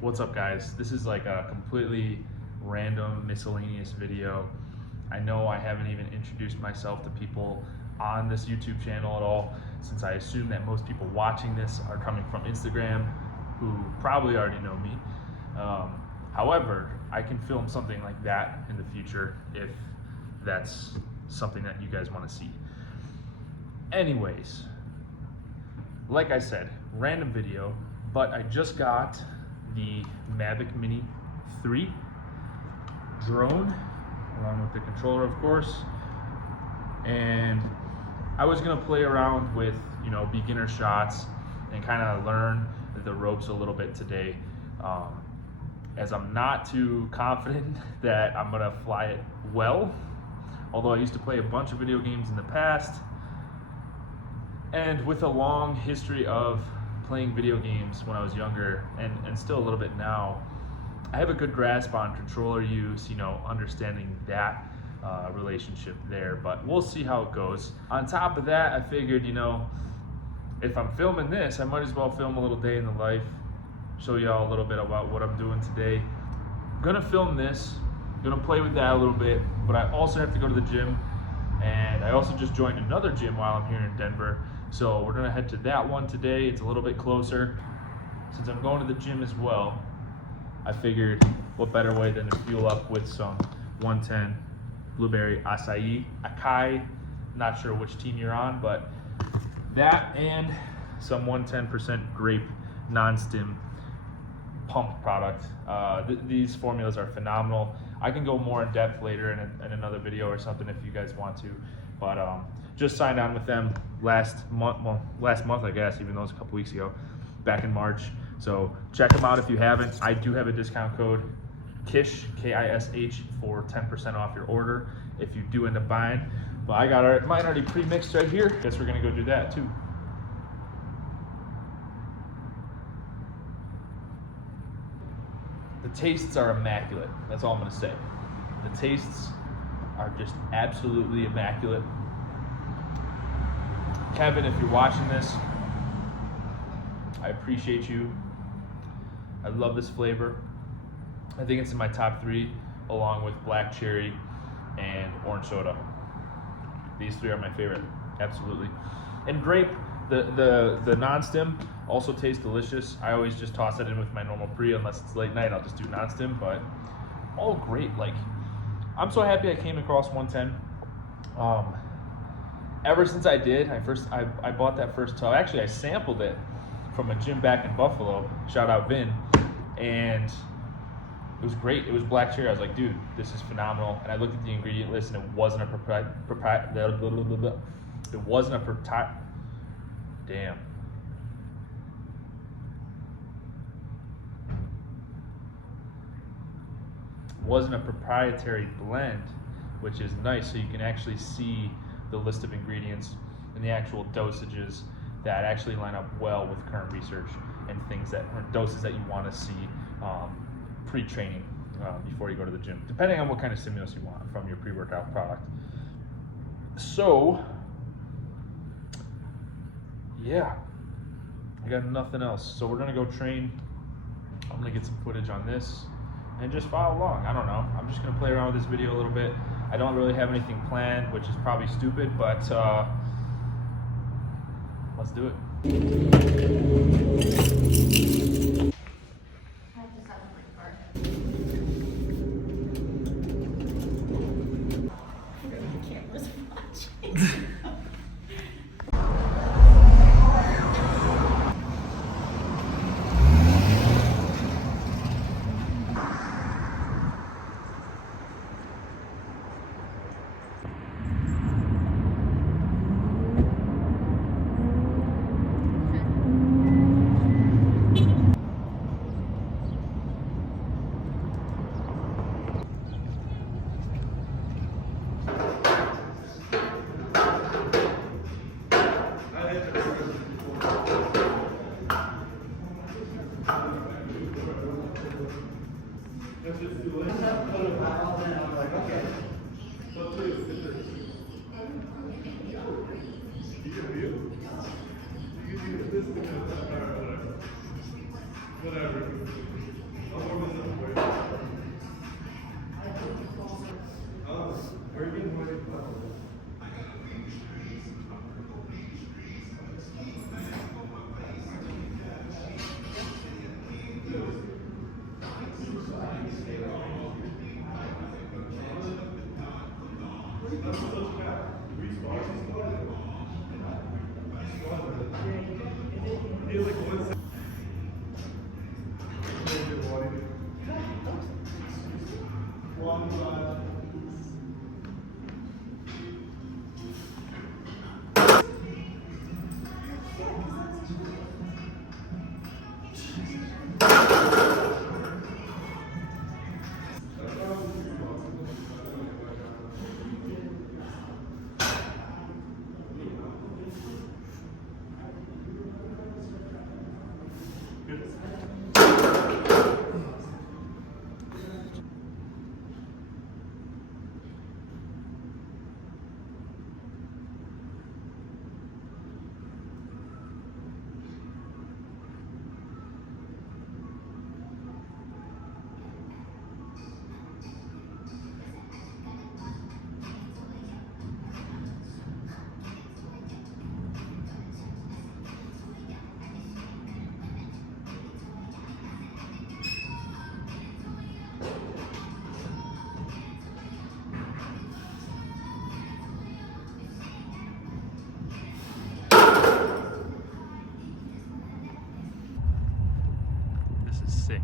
What's up, guys? This is like a completely random miscellaneous video. I know I haven't even introduced myself to people on this YouTube channel at all, since I assume that most people watching this are coming from Instagram, who probably already know me. However, I can film something like that in the future if that's something that you guys want to see. Anyways, like I said, random video, but I just got the Mavic Mini 3 drone, along with the controller, of course. And I was gonna play around with, beginner shots and kind of learn the ropes a little bit today, as I'm not too confident that I'm gonna fly it well. Although I used to play a bunch of video games in the past, and with a long history of playing video games when I was younger, and still a little bit now, I have a good grasp on controller use, understanding that relationship there, but we'll see how it goes. On top of that, I figured, if I'm filming this, I might as well film a little day in the life, show y'all a little bit about what I'm doing today. I'm gonna film this, gonna play with that a little bit, but I also have to go to the gym, and I also just joined another gym while I'm here in Denver. So we're gonna head to that one today. It's a little bit closer. Since I'm going to the gym as well, I figured what better way than to fuel up with some 110 blueberry acai. Not sure which team you're on, but that and some 110% grape non-stim pump product. These formulas are phenomenal. I can go more in depth later in another video or something if you guys want to, but just signed on with them last month, I guess, even though it's a couple weeks ago, back in March. So check them out if you haven't. I do have a discount code KISH, K-I-S-H, for 10% off your order if you do end up buying. But I got mine already pre-mixed right here. Guess we're gonna go do that too. The tastes are immaculate. That's all I'm gonna say. The tastes are just absolutely immaculate. Kevin, if you're watching this, I appreciate you. I love this flavor. I think it's in my top 3, along with black cherry and orange soda. These 3 are my favorite, absolutely. And grape, the non-stim also tastes delicious. I always just toss that in with my normal pre, unless it's late night, I'll just do non-stim, but all great. Like, I'm so happy I came across 110. Ever since I did, I bought that first tub. Actually, I sampled it from a gym back in Buffalo. Shout out Vin, and it was great. It was black cherry. I was like, dude, this is phenomenal. And I looked at the ingredient list, and it wasn't a proprietary blend, which is nice. So you can actually see the list of ingredients and the actual dosages that actually line up well with current research and things doses that you want to see pre-training before you go to the gym, depending on what kind of stimulus you want from your pre-workout product. So yeah, I got nothing else. So we're gonna go train. I'm gonna get some footage on this and just follow along. I don't know. I'm just gonna play around with this video a little bit. I don't really have anything planned, which is probably stupid, but let's do it. This is sick.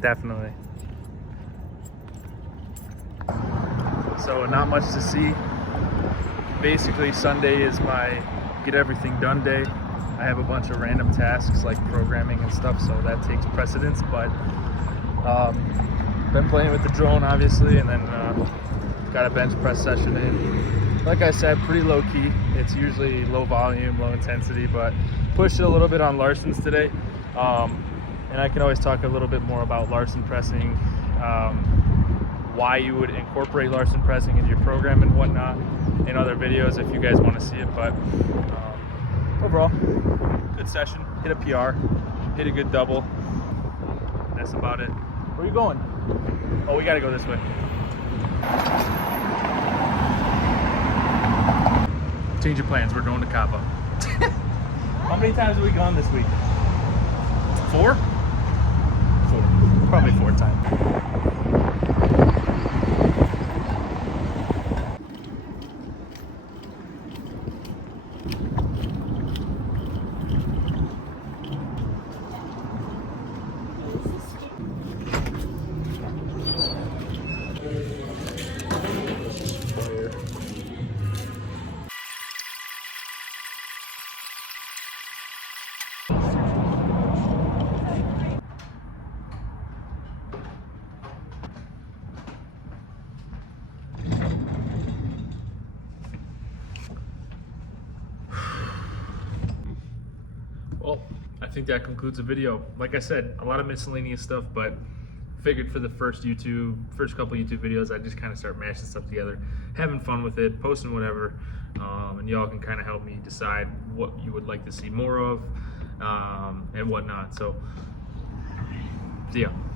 Definitely. So not much to see. Basically Sunday is my get everything done day. I have a bunch of random tasks like programming and stuff, so that takes precedence, but been playing with the drone obviously, and then got a bench press session in. Like I said, pretty low key. It's usually low volume, low intensity, but pushed it a little bit on Larson's today. And I can always talk a little bit more about Larson pressing, why you would incorporate Larson pressing into your program and whatnot in other videos if you guys want to see it. But overall, good session. Hit a PR, hit a good double. That's about it. Where are you going? Oh, we got to go this way. Change of plans. We're going to Cabo. How many times have we gone this week? 4? 4. Probably 4 times. Well, I think that concludes the video. Like I said, a lot of miscellaneous stuff, but figured for the first couple YouTube videos, I just kind of start mashing stuff together, having fun with it, posting whatever, and y'all can kind of help me decide what you would like to see more of, and whatnot. So, see ya.